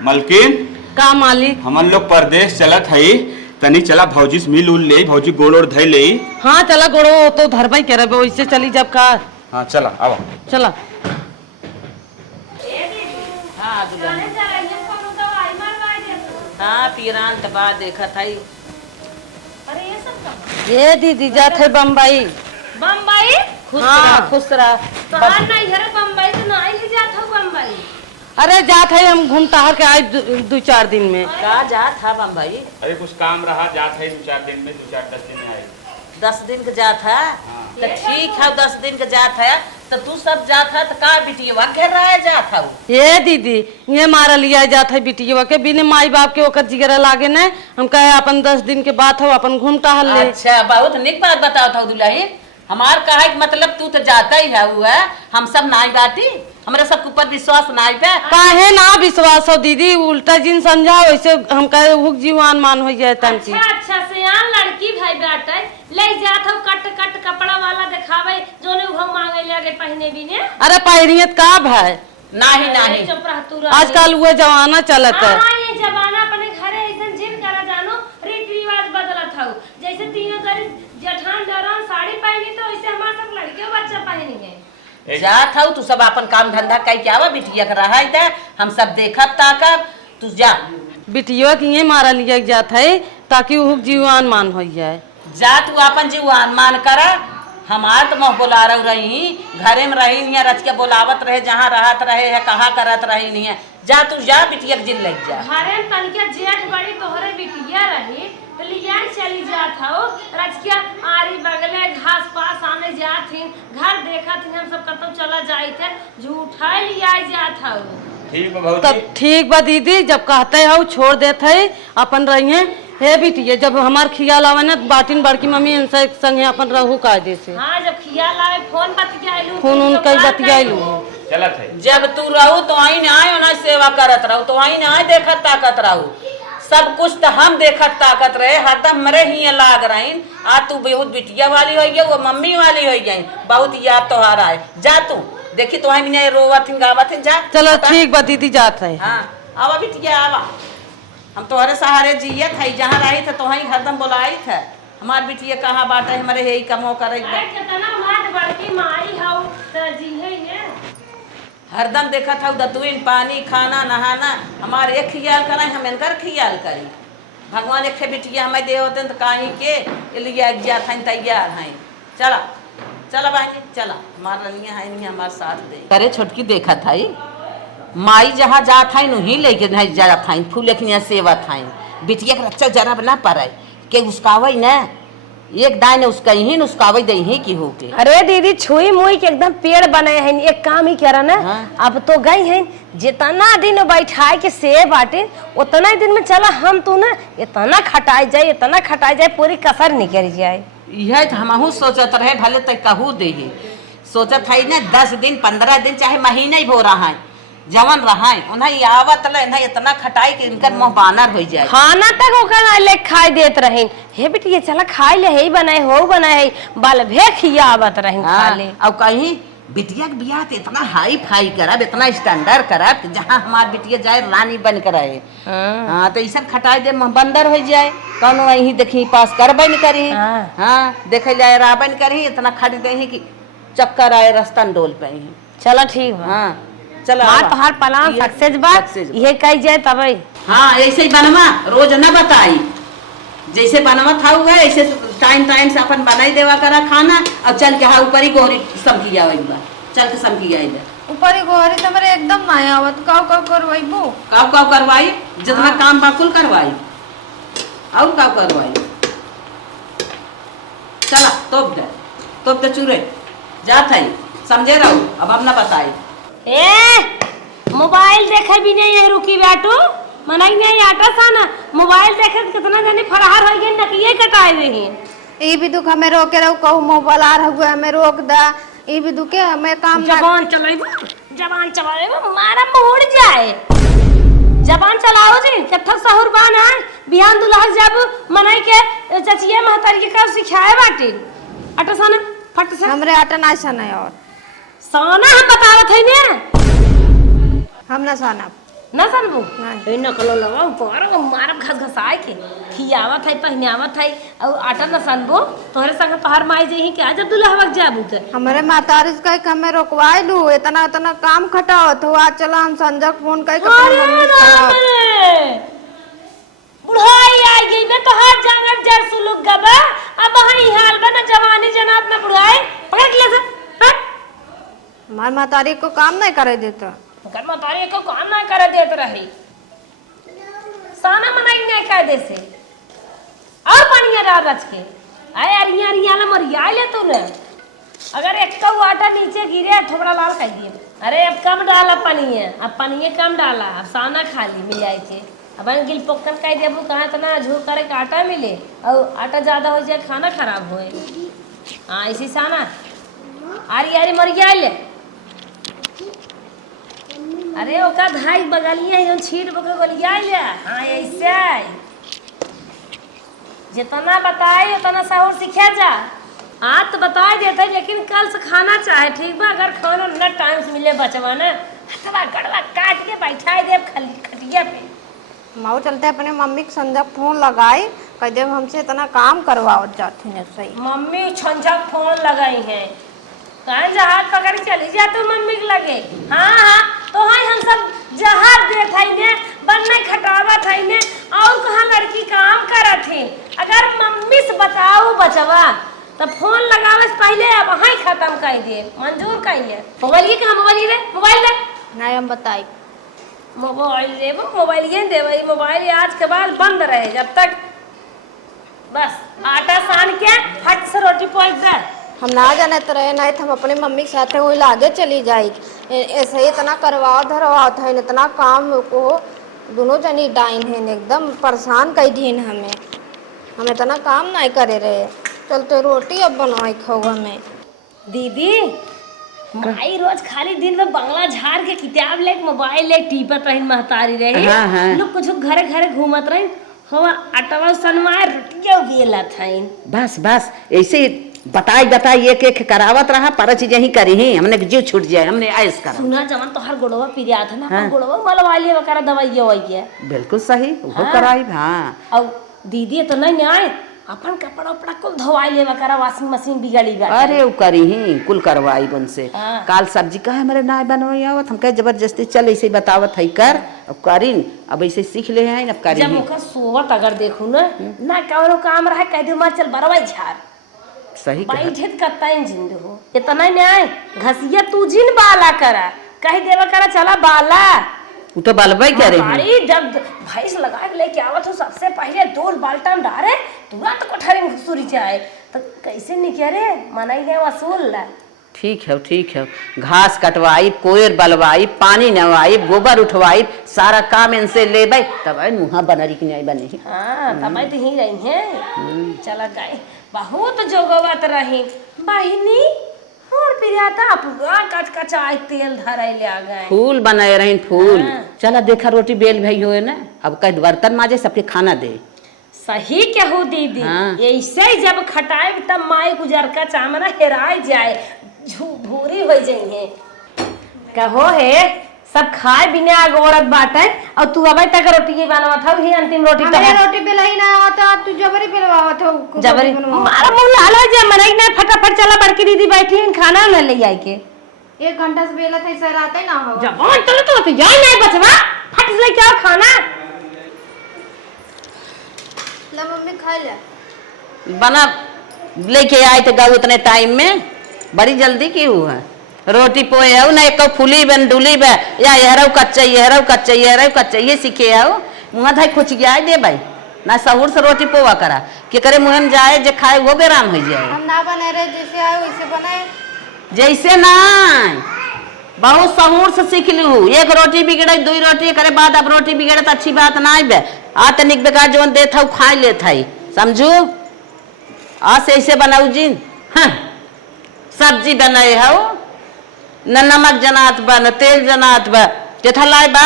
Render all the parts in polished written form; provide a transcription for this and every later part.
मलकिन का मालिक हमन लोग परदेश चलत हई तनी चला भौजी से मिल उल ले भौजी गोड़ ओड़ धई ले। हाँ चला गोड़ो तो धरबाई करे वैसे चली जब का। हाँ चला आओ चला हाँ पीरान के बाद देखा था ये दीदी जात है बम्बई। बम्बई हाँ खुश रहा। तो हार नहीं है बम्बई तो नहीं ही जात हो बम्बई। अरे जात है हम घूम टहर के आए दो चार दिन में। का जा था बम्बई? अरे कुछ काम रहा जात है 2-4 दिन में 2-4-10 दिन में आए 10 दिन के जात है तो ठीक है 10 दिन के जात है तो तू सब जात है तो का बिटिया घेर रहा है जात है ये दीदी ये मारा लिया जात है बिटिया के बिना माई बाप के ओकर जिगरा लागे न हम कहे अपन 10 दिन के बाद हो अपन घूम टहल ले। अच्छा बहुत निक बात बताओ था दुल्हन हमार कहा मतलब तू तो जाता ही है हुआ हम सब नाई बाटी हमारे सब ऊपर विश्वास नाई पे काहे ना विश्वास हो दीदी उल्टा जिन समझाओ वैसे हम कहे हुक जीवान मान हो जाए तन की। अच्छा सियान लड़की भाई बाटे ले जात हो कट कट कपड़ा वाला दिखावे जोने वो मांगे लगे पहने भी ने। अरे पहिरियत का भाई नहीं नहीं चुप रह तू आजकल वो जमाना चलत है। हां ये जमाना अपने घरे ऐसन जिन करा जानो रीति रिवाज बदलत हो जैसे तीनों तरी जठान डरान साड़ी पहनी तो वैसे हमार सब लड़के बच्चा पहनी है जात हूँ तू सब अपन काम धंधा कई क्या हुआ बिटिया कर रहा है हम सब देखब ताकब तू जा बिटिया की ये मारा लिया जात है ताकि वो जीवान मान हो जाए। जा तू अपन जीवान मान कर हमार तो मोह बोला रही घरे में रही नहीं रच के बोलावत रहे जहाँ रहत रहे है कहाँ करत रही नहीं है जा तू जा बिटिया के जिन लग जा घरे में तनके जेठ बड़ी तोहरे बिटिया रही तो लिया चली जात हो रचकिया आरी बगले घास पास आने जात थी घर देखा थी हम सब कतौ चला जाई थे झूठा लिया जात हो। ठीक है भौजी तब ठीक बा दीदी जब कहते हो छोड़ देते है अपन रहिए हे बिटिया जब हमार खियाल आवे ना बाटिन बड़की मम्मी इनसे संगे अपन रहू कायदे से। हाँ जब खियाल आवे फोन बतियाइलू फोन उन कई बतियाइलू चलत है जब तू रहू तो आई ना आए ना सेवा करत रहू तो आई ना आए देखत ताकत रहू सब कुछ तो हम देखत ताकत रहे हरदम मरे ही लाग रही आ तू बहुत बिटिया वाली हो गई वो मम्मी वाली हो गई बहुत याद तोहार आए जा तू देखी तो हम रोवत गावत जा चलो ठीक बा दीदी जात है। हाँ आवा बिटिया आवा हम तोहरे सहारे जियत है जहाँ रही थे तो वहीं हरदम बोलाई थे हमार बिटिया कहाँ बाटे हमारे यही कमो करे कितना मार बड़की माई हो त जीहे ने हरदम देखा था दतुइन पानी खाना नहाना हमारे एक खियाल करें हम इनकर खियाल करी भगवान एक बिटिया हमें दे होते तो कहीं के लिए जात हैं तैयार हैं चला चला बहनी चला हमारा लिए है नहीं हमारे साथ दे करे छोटकी देखा था माई जहाँ जात है नहीं लेके नहीं जात है फूल के सेवा था बिटिया के रक्षा जरा ना पड़े के उसकावे न एक दाने उसका ही उसकावे दे ही की हो के। अरे दीदी छुई मुई के एकदम पेड़ बने हैं एक काम ही करा ना। हाँ। अब तो गई हैं जितना दिन बैठाए के सेब बाटे उतना ही दिन में चला हम तू ना इतना खटाई जाए पूरी कसर निकल जाए। यह तो हमहू सोचत रहे भले तक कहू दे सोचत है ना 10 दिन 15 दिन चाहे महीना ही हो रहा है जवन रहा है उन्हें आवत ले इतना खटाई के इनकर मुंह बानर हो जाए खाना तक ओकर ले खाई देत रहे हे बेटी चला खाई ले हे बनाए हो बनाए बाल भे खियावत रहे खा ले। और कहीं बिटिया के बियाह तो इतना हाई फाई करब इतना स्टैंडर्ड करब जहाँ हमार बिटिया जाए रानी बन कर रहे। हाँ तो ऐसा खटाई दे बंदर हो जाए कौन वही देखी पास करबे न करी। हाँ देखे जाए राबन करी इतना खट गई कि चक्कर आए रस्तन डोल पे ही चला ठीक बा। हाँ चलो तोहार प्लान सक्सेस बा ये कही जाए तब। हाँ ऐसे ही बनवा रोज न बताई जैसे बनवा था हुआ ऐसे टाइम टाइम से अपन बनाई देवा करा खाना और चल के हाँ ऊपर ही गोहरी समझी जाओ चल के समझी जाए ऊपर ही गोहरी तो मेरे एकदम ना आवत काव करवाईबो काव करवाई जितना काम बाकुल करवाई और काव करवाई चला तोप दे चूरे जात है समझे रहो अब ना बताई ए मोबाइल देखे भी नहीं है रुकी बैठो मनाई नहीं आटा सा ना मोबाइल देखे कितना जने फरार हो गए नकिए कटाए रही ई भी दुख हमें रोके रहो कहू मोबाइल आ रहा हमें रोक दा ई भी दुखे हमें काम जबान चलाएबो मारा मोड़ जाए जबान चलाओ जी जब तक सहूर बान है बिहान दुल्हा जब मनाई के चचिया महतारी के का सिखाए बाटी आटा सा ना फट से हमरे आटा ना सना और साना हम बतावत है ने हम ना साना ना सनबू नहीं। न कलो लगाऊ पर मारब घस घसाए के खियावत है पहनावत है और आटा न सनबू तोहरे संग तोहर माई जही के जब दुल्हा वक्त जाबू त हमारे मातारी से कह के हमें रोकवाई लू, इतना इतना काम खटावत हो। आज चला हम संजय के फोन कह के अपनी मम्मी से कहब। बुढ़ाई आई गई मैं तो हाथ जांगर जर सुलुक गबा अब वहां हाल बा ना जवानी जनात ना बुढ़ाई पकड़ ले से हमारे मातारी को काम नहीं करे देता। कर में तारे को काम ना कर देत रही साना मनाई नहीं कायदे से और पानी डाल रच के आय अरिया अरिया ला मरिया ले तू ने अगर एक कौ आटा नीचे गिरे थोड़ा लाल खाई दिए अरे अब कम डाला पानी है अब पानी कम डाला अब साना खाली मिल जाए के अब गिल पोकन कह देबू कहां इतना झूठ करे के आटा मिले और आटा ज्यादा हो जाए खाना खराब होए हां इसी साना आरी आरी मरिया ले अरे ओका धाई बगलिए है छीट बके गलिया ले हां ऐसे जितना बताए उतना साहूर सिखा जा आज तो बता देते लेकिन कल से खाना चाहे ठीक बा अगर खाना न टाइम से मिले बचवा ना हथवा गड़वा काट के बैठाई दे खटिया पे माऊ चलते अपने मम्मी के संजय के फोन लगाई कह दे हमसे इतना काम करवाओ जाती है। सही मम्मी छंझक फोन लगाई है कहीं जहाज पकड़ चली जा तू मम्मी के लगे हाँ हाँ तो हाँ हम सब जहाज दे थे ने बनने खटावा थे ने और कहाँ लड़की काम करत थी अगर मम्मी से बताओ बचवा तो फोन लगावे से पहले अब वहाँ खत्म कर दे मंजूर कहिए मोबाइल कहाँ मोबाइल दे मोबाइल दे नहीं हम बताई मोबाइल देवो मोबाइल ये देवो मोबाइल आज के बाद बंद रहे जब तक बस आटा सान के फट से रोटी पोच दे हम ना जाने तो रहे नहीं तो हम अपनी मम्मी के साथ वही लागे चली जाई ऐसे ही इतना करवाओ धरवाओ था इतना काम को दोनों जनी डाइन है एकदम परेशान कर दी हमें हम इतना काम नहीं करे रहे चलते रोटी अब बनवाई खाओ हमें दीदी माई रोज खाली दिन में बंगला झाड़ के किताब ले मोबाइल ले टीपत रही महतारी रही लोग कुछ घरे घरे घूमत रही हो आटवा सनवाए रोटियां बेला थाइन बस बस ऐसे बताई एक एक करावत रहा पर चीज यही करी ही हमने जीव छूट जाए हमने ऐस करा सुना जवन तो हर गोड़वा पिरिया था ना गोड़वा मलवा लिए वकरा दवाई होई है बिल्कुल सही वो कराई हां और दीदी तो नहीं आए अपन कपड़ा उपड़ा कुल धोवाई ले वकरा वॉशिंग मशीन बिगड़ी गई अरे वो करी ही कुल करवाई बन से काल सब्जी कहे हमारे नाय बनवाई आवत हम कहे जबरदस्ती चल ऐसे बतावत है कर अब करीन अब ऐसे सीख ले हैं अब करी जब मुका सोवत अगर देखू ना कौनो काम रहे कह दे मार चल बरवाई झाड़ सही बैठे कत्ता जिंद हो इतना न्याय घसिया तू जिन बाला करा कह देवा करा चला बाला वो तो बालबाई कह रही हमारी जब भैंस लगा के लेके आवत हो सबसे पहले 2 बाल्टन डारे तुरंत कोठरी में घुसुरी जाए तो कैसे निकले रे मनाई है वसूल ला ठीक है घास कटवाई कोयर बलवाई पानी नवाई गोबर उठवाई सारा काम इनसे ले भाई तब मुहा बनरी की नहीं बनी हाँ तब तो ही रही है चला गए बहुत जोगवत रही बहिनी और पिराता पूरा कचकचाई तेल धराई ले आ गए फूल बनाए रही फूल चला देखा रोटी बेल भई हो ना अब कह बर्तन माजे सबके खाना दे सही कहू दीदी ऐसे जब खटाई तब माई गुजर का चामरा हेराई जाए भूरी हो जाइए कहो है सब खाए बिना औरत बाटे और तू अबे तक रोटी बनावत हो ही अंतिम रोटी तो रोटी बेला ही ना आता तू जबरी बेलवावत हो जबरी मारा मुंह लाल हो जाए मनई ना फटाफट चला बड़की दीदी बैठी खाना न ले आई के 1 घंटा से बेला थे सर आते ना हो जवान तो जाए नहीं बचवा फट से क्या खाना ले मम्मी खा ले बना लेके आए थे गाँव उतने टाइम में बड़ी जल्दी की हुआ रोटी पोए हो ना एक फूली बन डुली बे या यहरव कच्चा ये सीखे आओ मुँह धाई खुच गया दे भाई ना सहूर से रोटी पोवा करा कि करे मुँह में जाए जे खाए वो बेराम हो जाए हम ना बने रहे जैसे आए वैसे बनाए जैसे ना बहुत सहूर से सीख लू एक रोटी बिगड़े 2 रोटी करे बाद अब रोटी बिगड़े तो अच्छी बात ना बे आ तनिक बेकार जो दे था खा ले था समझू आ से ऐसे बनाऊ जी हाँ सब्जी बनाए हो न नमक जनात बा न तेल जनात बा जेठा लाए बा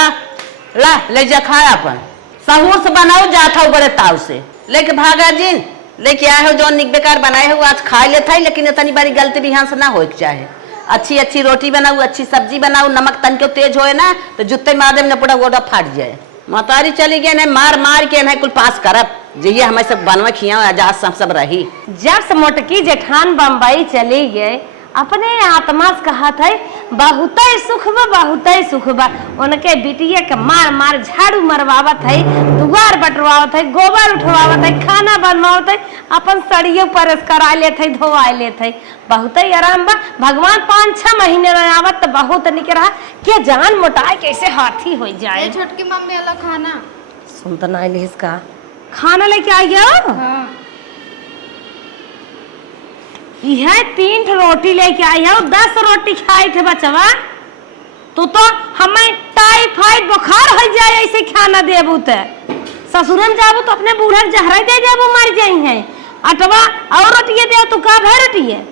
ला ले जा खाए अपन सहूर से बनाओ जाता हो बड़े ताव से लेके भागा जी लेके आए हो जो निक बेकार बनाए हो आज खा लेता है लेकिन इतनी बारी गलती भी यहाँ से ना हो चाहे अच्छी अच्छी रोटी बनाऊ, अच्छी सब्जी बनाऊ, नमक तन के तेज होए ना तो जुत्ते मार दे, पूरा गोड़ा फाट जाए। मतारी चली गए ना, मार मार के ना कुल पास करब जइए हमें सब बनवा खिया आजाद सब रही। जब से मोटकी जेठान बम्बई चली गए, अपने आत्मा से कहा था बहुत सुख बा, बहुत सुख बा। उनके बिटिया के मार मार झाड़ू मरवावत है, दुआर बटवावत है, गोबर उठवावत है, खाना बनवावत है, अपन सड़ियों परस करा लेते, धोआ लेते, बहुत ही आराम बा। भगवान 5-6 महीने में आवत तो बहुत निक रहा के जान मोटाए कैसे हाथी हो जाए। छोटकी मम्मी वाला खाना सुन तो ना इसका खाना लेके आ गया। हाँ। यह 3 रोटी लेके आई है, 10 रोटी खाई थे बचवा। तो हमें टाइफाइड बुखार हो जाए ऐसे खाना देबू तो ससुरन जाबू तो अपने बूढ़ा जहरा दे देबू, मर जाई है। अटवा और रोटिए दे तू का भर रोटिए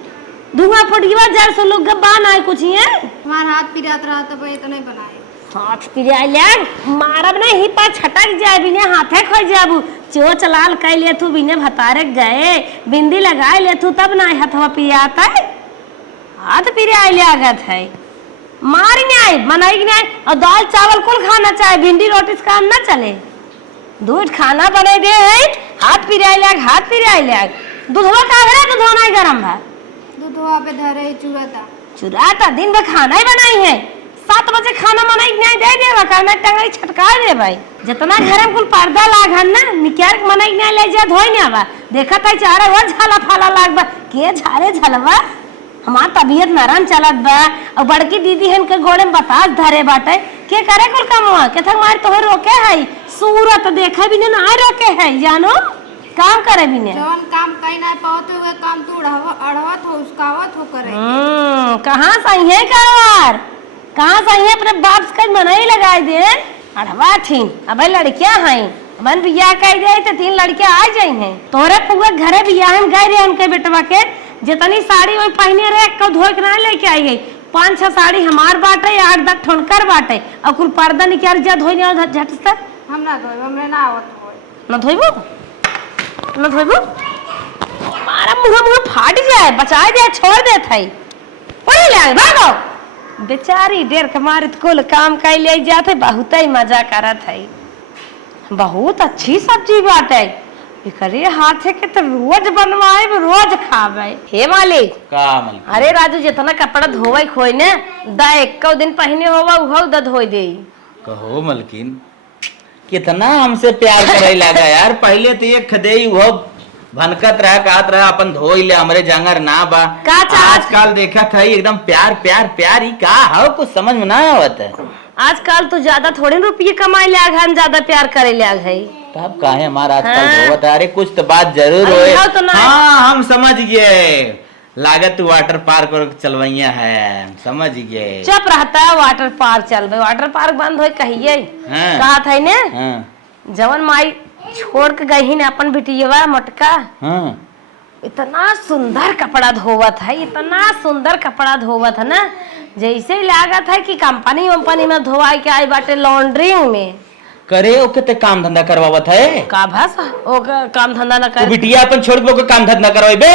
धुआं फुटिया जर से लोग बान आए कुछ है। हमारा हाथ पिरात रहा तो ये तो नहीं बनाए। हाथ पिराय ले मारब नहीं पा छटक जाए, बिने हाथे खो जाबू। चोच लाल कह ले तू, बिने भतारे गए बिंदी लगाए ले तू, तब ना हथवा पियाता है। हाथ पिराय ले आगत है, मार नहीं बनाई नहीं। और दाल चावल कुल खाना चाहे, भिंडी रोटी से काम ना चले। दूध खाना बने दे है, हाथ पिराय ले, हाथ पिराय ले। दूधवा का है, दूधवा नहीं गरम है, दूधवा पे धरे चुराता चुराता। दिन भर खाना ही बनाई है, 7 बजे खाना बनाई नहीं दे देवा करना, टंगई छटका दे भाई। जितना घर में कुल पर्दा लागन ना निकाल मनाई नहीं ले जा धोई ना बा। देखा था चारा वो झाला फाला लाग बा के झारे झलवा। हमार तबीयत नरम चलत बा, और बड़की दीदी है उनके घोड़े में बतास धरे बाटे के करे कुल कमवा के थक मार तोहे रोके है। सूरत देखे भी ना रोके है, जानो काम करे भी ने जौन काम कहीं ना पावत हुए काम तू अड़वत हो उसकावत हो करे। कहाँ सही है कारवार, कहाँ सही है अपने बाप से मनाई लगाई दे। अड़वा थी अब लड़कियां हैं, अपन बियाह कर दे तो 3 लड़कियां आ जाई हैं। तोरे पूरा घरे बियाह में गए रहे उनके बेटवा के, जितनी साड़ी वही पहने रहे कौ धोए के ना लेके आई गई। 5-6 साड़ी हमार बाटे, 8-10 ठुनकर बाटे, और कुल पर्दा निकाल जा धोई ना झट से। हम ना धोए, हमरे ना आवत होए। न धोइबो न धोइबो, मारा मुंह फाट जाए, बचा दे छोड़ दे थाई ओए ले भागो। बेचारी डेर के मारे कुल काम कर ले जाते, बहुत ही मजा करत है। बहुत अच्छी सब्जी बाटे, एकरे हाथे के तो रोज बनवाए रोज खावे। हे मालिक का मालिक? अरे राजू जितना कपड़ा धोवे खोई ने दा 1 दिन पहने होवा उहो द धोई दे। कहो मलकिन कितना हमसे प्यार करे लगा यार। पहले तो ये खदेई वो भनकत रहा कहत रहा अपन धोई ले, हमरे जंगर ना बा। आजकल देखा था एकदम प्यार प्यार प्यार ही का हो, कुछ समझ में ना आवत है। आजकल तो ज्यादा थोड़े रुपये कमाए ले आग, हम ज्यादा प्यार करे ले आग है। तब काहे हमारा आजकल हाँ। होवत है? अरे कुछ तो बात जरूर अरे हो। तो ना। हाँ हम समझ गए, लागत वाटर पार्क और चलवैया है, समझ गए। चुप रहता है, वाटर पार्क चल भाई, वाटर पार्क बंद हो कहिए। हाँ। कहा था ने हाँ। जवन माई छोड़ के गई ने अपन बिटिया मोटका, हाँ। इतना सुंदर कपड़ा धोवत है, इतना सुंदर कपड़ा धोवत है ना, जैसे ही लागत है कि कंपनी वंपनी में धोवाई के आई बाटे लॉन्ड्री में। करे ओके ते काम धंधा करवावत है का भाषा ओ काम धंधा न तू कर बिटिया अपन छोड़ के काम धंधा करवाई बे।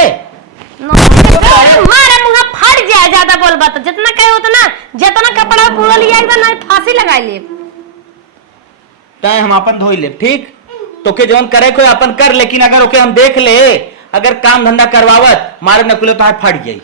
मारे मुंह फट जाए, ज्यादा बोलबा तो जितना कहे उतना, जितना कपड़ा पूरा लिया एकदम ना फांसी लगा ले। तय हम अपन धोई ले, ठीक तो के जवन करे को अपन कर, लेकिन अगर ओके हम देख ले अगर काम धंधा करवावत मारे नकुले तो हाथ फट जाई।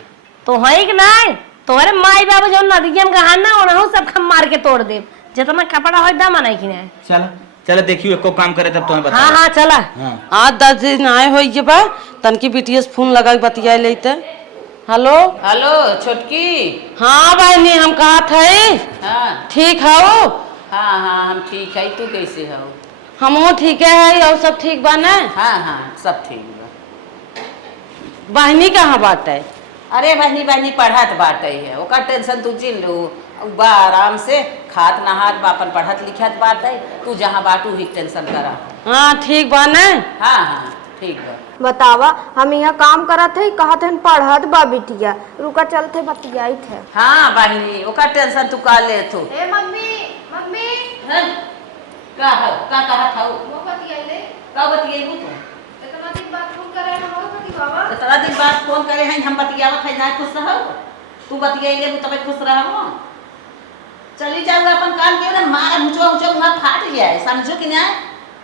तो है कि नहीं तोरे माई बाबू जो नदिया में गहाना ओनहु सब खम मार के तोड़ दे, जितना कपड़ा हो दाम नहीं कि नहीं। चल चल देखियो एको काम करे तब तुम्हें बता। हाँ हाँ चला। हाँ। 8-10 दिन आए हो ये बा, तनकी बिटिया से फोन लगा के बतिया लेते। हेलो हेलो छोटकी। हाँ बहनी, हम कहा थे हाँ ठीक हो? हाँ हाँ हम ठीक है, तू कैसे हो? हमहू ठीक है, और सब ठीक बा ना? हाँ हाँ सब ठीक बा। बहनी कहाँ बाटे? अरे बहनी बहनी पढ़त बाटे है, ओकर टेंशन तू चिन लो, बा आराम से खात नहात बापन पढ़त लिखत बाटे, तू जहाँ बाटू ही टेंशन करा। हाँ ठीक बा ना? हाँ हाँ ठीक बा। बतावा हम यहाँ काम करत है, कहत है पढ़त बा बिटिया, रुका चलते बतियाई थे। हाँ बहनी ओकर टेंशन तू का ले तू। ए मम्मी मम्मी हैं? का कहा था वो बतियाइले का बतियाबू तू? इतना दिन बाद फोन करे हम हो पति बाबा। इतना दिन बाद फोन करे हैं हम बतियावत है ना कुछ हो। तू बतियाइले तब खुश रहो। चली जाओ अपन काम के ना मारा मुचो मुचो ना फाट जाए समझो कि ना।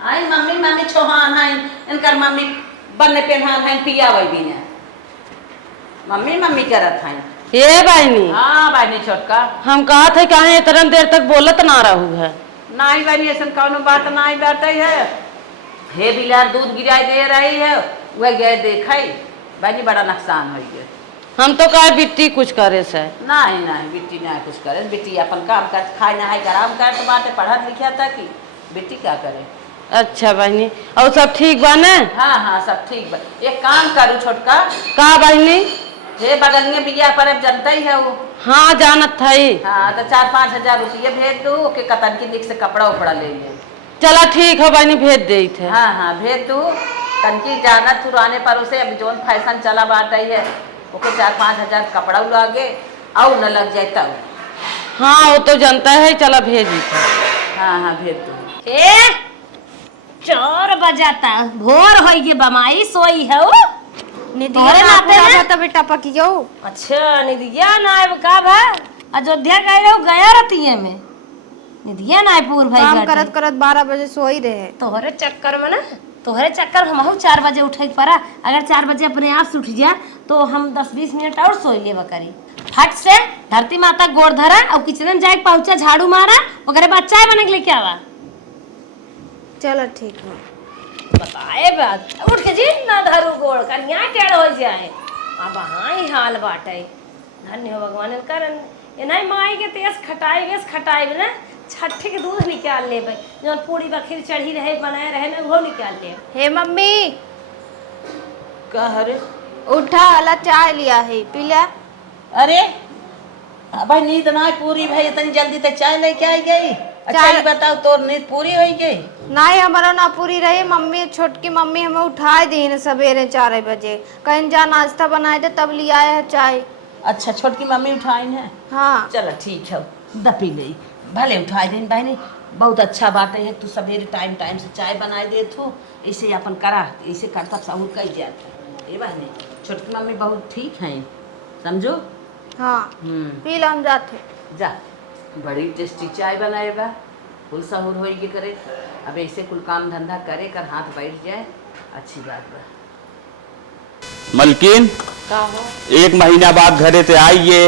आई मम्मी मम्मी छोहान है इनकर मम्मी बनने पेनहान है पियावे भी ना मम्मी मम्मी करत है। ये बहनी हाँ बहनी छोटका हम कहा थे कहा इतना देर तक बोलत ना रहू है। नहीं बहनी ऐसा कौन बात नहीं बाटे है। हे बिलार दूध गिराई दे रही है वह गए देखे बहनी बड़ा नुकसान हो गया। हम तो कहा बिट्टी कुछ करे से नहीं नहीं बिट्टी नहीं कुछ करे बिट्टी अपन काम कर खाए नहाए आराम कर तो बातें पढ़ा लिखा था कि बिट्टी क्या करे। अच्छा बहनी और सब ठीक बा ने? हाँ हाँ सब ठीक बा। एक काम करूँ छोटका का बहनी? हे बगल में बिया पर अब जनता ही है वो। हाँ जानत था ही। हाँ तो 4-5 हजार रुपये भेज दो के कतन की निक से कपड़ा उपड़ा ले ले। चला ठीक है बहनी भेज दे थे। हाँ हाँ भेज दो तनकी जाना तुराने पर उसे अब जो फैशन चला बात ही है ओके 4-5 हजार कपड़ा लागे और न लग जाए तब। हाँ वो तो जनता है चला भेज दी थे। हाँ हाँ भेज दो। ए 4 बजाता भोर होई के बमाई सोई है वो निधिया ना पूरा था बेटा पकियो। अच्छा निधिया नायब का भा अयोध्या गए रहो गया रतिये में निधिया नायपुर भाई काम घाटे। करत करत 12 बजे सोई रहे। तोहरे चक्कर में ना तोहरे चक्कर हम 4 बजे उठे पड़ा। अगर 4 बजे अपने आप से उठ जा तो हम 10-20 मिनट और सोई लेवा करी। फट से धरती माता गोड़ धरा और किचन में जाके पहुंचा झाड़ू मारा ओकरे बाद चाय बना के लेके आवा। चलो ठीक है बताए बात उठ के जी ना धरू गोड़ कन्या टेढ़ हो जाए। अब हाई हाल बाटे धन्य हो भगवान करन ये नहीं माई के तेज खटाई ना छठे के दूध निकाल ले जो पूरी बखीर चढ़ी रहे बनाए रहे ना वो निकाल ले। हे मम्मी कह रे उठा हला चाय लिया है पी ले। अरे भाई नींद ना पूरी भाई इतनी जल्दी तक चाय लेके आई गई। अच्छा ये बताओ तोर नींद पूरी हो गई? नहीं हमारा ना पूरी रही। मम्मी छोटकी मम्मी हमें उठाए दी न सवेरे 4 बजे कहीं जा नाश्ता बनाए थे तब लिया है चाय। अच्छा छोटकी मम्मी उठाई है। हाँ चलो ठीक है दपी ले भले उठाई देन बहनी बहुत अच्छा बात है तू सवेरे टाइम से चाय बनाए दे तू इसे अपन करा इसे करता सहूर कही जाता ये बहनी छोटकी मम्मी बहुत ठीक है समझो। हाँ पी लो हम जाते जा बड़ी टेस्टी चाय बनाएगा फुल सहूर हो के करे। अब ऐसे कुल काम धंधा करे कर हाथ बैठ जाए अच्छी बात बा। मलकिन का हो 1 महीना बाद घरे ते आइए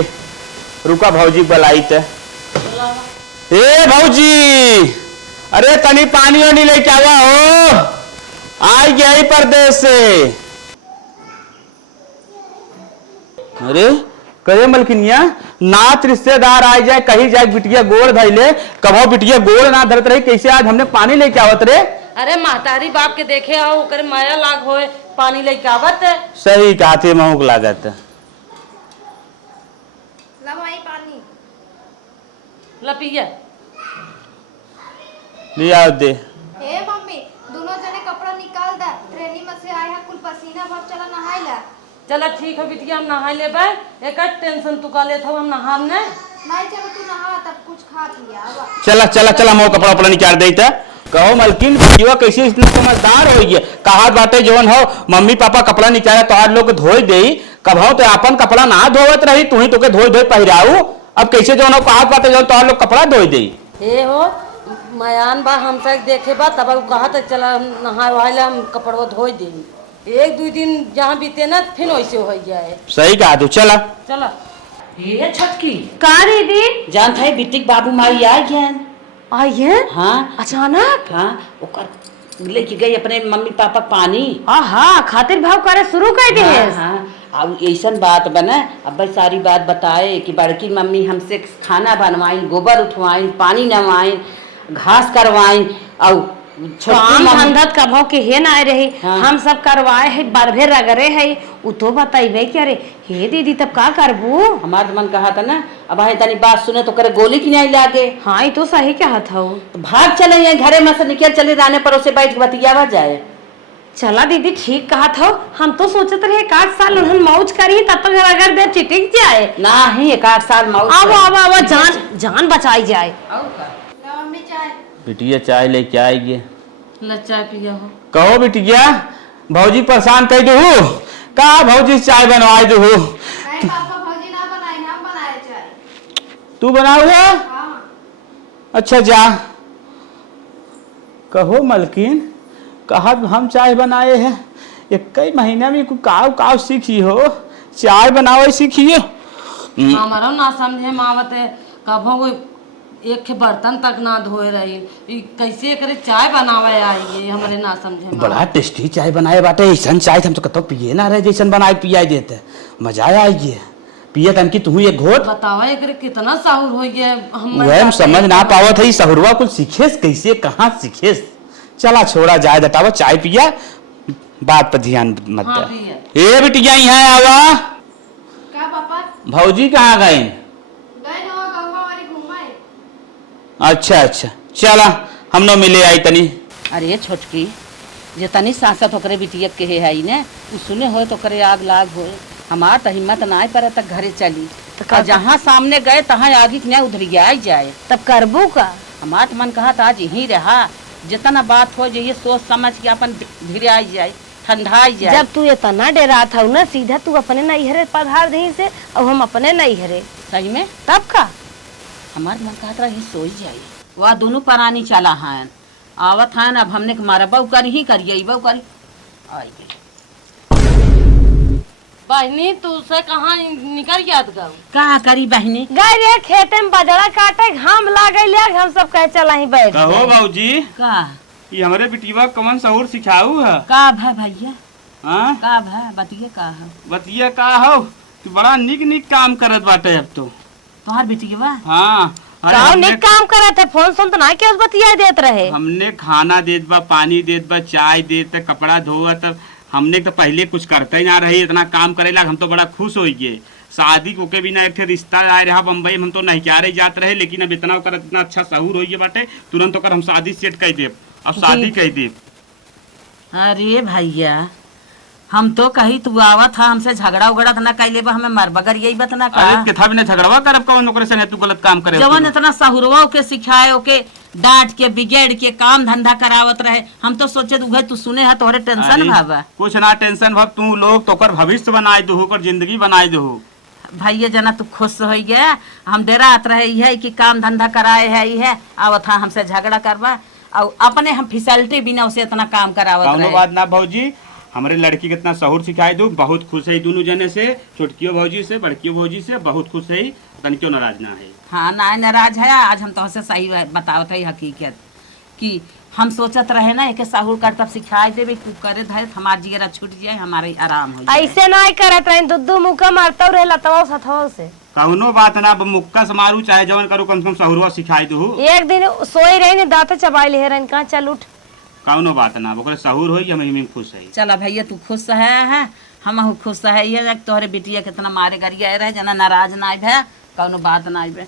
रुका भौजी बुलाई थे। ए भौजी अरे तनी पानी वानी लेके आवा हो आई गया ही परदेश से। अरे कहे मलकिनिया नात रिश्तेदार आ जाए कहीं जाए बिटिया गोड़ धैले कभो बिटिया गोड़ ना धरत रही कैसे आज हमने पानी लेके आवत रे। अरे महतारी बाप के देखे आओ ओकर माया लाग होए पानी लेके आवत। सही कहते महूक लागत लवाई पानी लपिया लिया दे। हे मम्मी दोनों जने कपड़ा निकाल दा ट्रेनिंग में से आए हैं कुल पसीना भर चला नहाई ला। चला ठीक है बिटिया हम नहा लेबे एक टेंशन तू का लेत हो हम नहाम ने। नहीं चलो तू नहा तब कुछ खा लिया आवा। चला चला चला मोह कपड़ा उपड़ा निकाल दे कहो मलकिन जीवा कैसे इतना समझदार हो गई कहा बातें जवन हो मम्मी पापा कपड़ा निकाले तो आज लोग धोई दे कभो तो अपन कपड़ा ना धोवत रही तू ही तोके धोई पहिराऊ अब कैसे जवन हो कहा बातें जवन तो लोग कपड़ा धोई दे। ए हो मयान बा हमसे देखे बा तब कहा तक चला नहा वहाले हम कपड़वा धोई दे 1-2 दिन जहाँ बीते ना फिर वैसे हो जाए। सही कहा तू चला चला ये छटकी का दीदी जान था बिटिक बाबू माई आ गया आई है हाँ अचानक। हाँ ओकर लेके गई अपने मम्मी पापा पानी। हाँ खातिर भाव करे शुरू कर दे। हाँ हाँ अब ऐसा बात बना अब भाई सारी बात बताए कि बड़की मम्मी हमसे खाना बनवाई गोबर उठवाई पानी नवाई घास करवाई और काम धंधा कभो के हे ना रहे। हाँ। हम सब करवाए है बरभे रगरे है उ तो बताइबे क्या रे हे दीदी तब का करबू। हमार मन कहा था ना अब है तनी बात सुने तो करे गोली की नहीं लागे। हाँ ये तो सही कहत हो। तो भाग चले यहाँ घरे में से निकल चले राने पर उसे बैठ के बतियावा जाए। चला दीदी ठीक कहा था हम तो सोचते रहे 1 साल उन्होंने मौज करी तब तक अगर दे चिटिक जाए ना ही 1 साल मौज अब जान बचाई जाए। मम्मी चाय बिटिया चाय लेके आएगी ल चाय पिया हो। कहो बिटिया भौजी परेशान कर दू कहा भौजी चाय बनवाए दू नहीं पापा भौजी ना बनाई हम तू बनाओगे? अच्छा जा। कहो मलकिन, कहा हम चाय बनाए हैं, एक कई महीना में काव काव सीखी हो, चाय बनावे सीखिए। हमारा ना समझे मावत है, कभो वो एक के बर्तन तक ना धोए रही, ई कैसे करे चाय बनावे आई ये हमारे ना समझे। बड़ा टेस्टी चाय बनाए बाटे, ऐसा चाय हम तो कतो पिए ना रहे जैसन बनाए पिया देते, मजा आएगी पिए तन की तू एक घोट। बतावा एकरे कितना साहुर हो गया, हम समझ ना पावत है सहुरवा कुछ सीखेस कैसे कहाँ सीखेस। चला छोड़ा जाए दटावा, चाय पिया, बात पर ध्यान मत हाँ, दे। ए बिटिया यहाँ आवा। का पापा? भौजी कहाँ गए? गए ना गंगा वाली घुमाए। अच्छा अच्छा, चला हम लोग मिले आई तनी। अरे छोटकी जे तनी सांसत होकरे बिटिया के है ने उ सुने हो तो करे आग लाग हो। हमार त हिम्मत ना पर तक घरे चली तो जहाँ सामने गए तहाँ आगे न उधर जाए तब करबू का? हमार तो मन कहा था आज यहीं रहा, जितना बात हो जाइए सोच समझ के अपन धीरे आई जाए, ठंडाई जाए। जब तू इतना डरा था ना, सीधा तू अपने नैहरे पधार दही से और हम अपने नैहरे। सही में तब का हमार मन कहा था यही सोई जाए। वह दोनों प्राणी चला हैं, आवत हैं, अब हमने के मारा बहु करी ही करिए बहु करी आई गई। बहनी तू से कहाँ निकल गया था? का करी बहनी? गए रे खेते में बजरा काटे, घाम लागल, हम सब कहे चला ही बैठ। कहो बाबूजी, का ये हमारे बिटिया कौन सहूर सिखाऊ है? का भै भैया? हाँ का भै बतिए का है? बतिया का हो, तू बड़ा निक निक काम करत बाटे अब तो। तोहार बिटिया? हाँ काऊ निक काम करत है, फोन सुन तो ना के उस बतिया देत रहे। हमने खाना देत बा, पानी देत बा, चाय देत बा, कपड़ा धोवत, हमने तो पहले कुछ करते ही ना रही, इतना काम करेला हम तो बड़ा खुश हो गए। शादी को के बिना एक थे रिश्ता आए रहा बम्बई, हम तो नहीं क्यारे जात रहे, लेकिन अब इतना कर इतना अच्छा सहूर हो गया बाटे, तुरंत होकर हम शादी सेट कर दे, अब शादी कह दे। अरे भैया हम तो कही तू आवत था हमसे झगड़ा उगड़ा ना कैले बा, हमें मर बगर यही बत ना का। अरे किथा बिना झगड़वा करब कौन नौकरी से तू गलत काम करे। जवन इतना सहुरवा के सिखाए ओके डांट के बिगेड़ के काम धंधा करावत रहे, हम तो सोचे तू तू सुने है तोहरे टेंशन भावा। कुछ ना टेंशन भाव, तू लोग तो कर भविष्य बनाए दो, कर जिंदगी बनाए दो। भैया जना तू खुश हो गया, हम डेरा आत रहे है कि काम धंधा कराए है आवत था हमसे झगड़ा करवा, और अपने हम फिसलते बिना उसे इतना काम करावत रहे। बात ना भौजी, हमारे लड़की कितना सहूर सिखाए दो, बहुत खुश है दोनों जने से, छोटकियो भौजी से बड़कियो भौजी से बहुत खुश है, तनिको नाराज ना है। हाँ ना नाराज है, आज हम तुमसे सही बतावत है हकीकत कि हम सोचत रहे ना एक साहुर कर तब सिखाए देवे तू करे धरे हमार जिगरा छूट जाए, हमारे आराम हो जाए। ऐसे ना करत रहे, दुद्दू मुक्का मारता रहे लतवा सथवा से। कौनो बात ना, मुक्का से मारू चाहे जवन करू, कम से कम सहूरवा सिखाए दो। एक दिन सोई रही ने दांत चबाई ले रही, कहाँ चल उठ। कौनो बात ना, ओकरे सहूर होई हम खुश है। चला भैया तू खुश है हम खुश है, ये तोहरे बिटिया कितना मारे गरिया रहे जना नाराज ना भे, कौनो बात ना भे।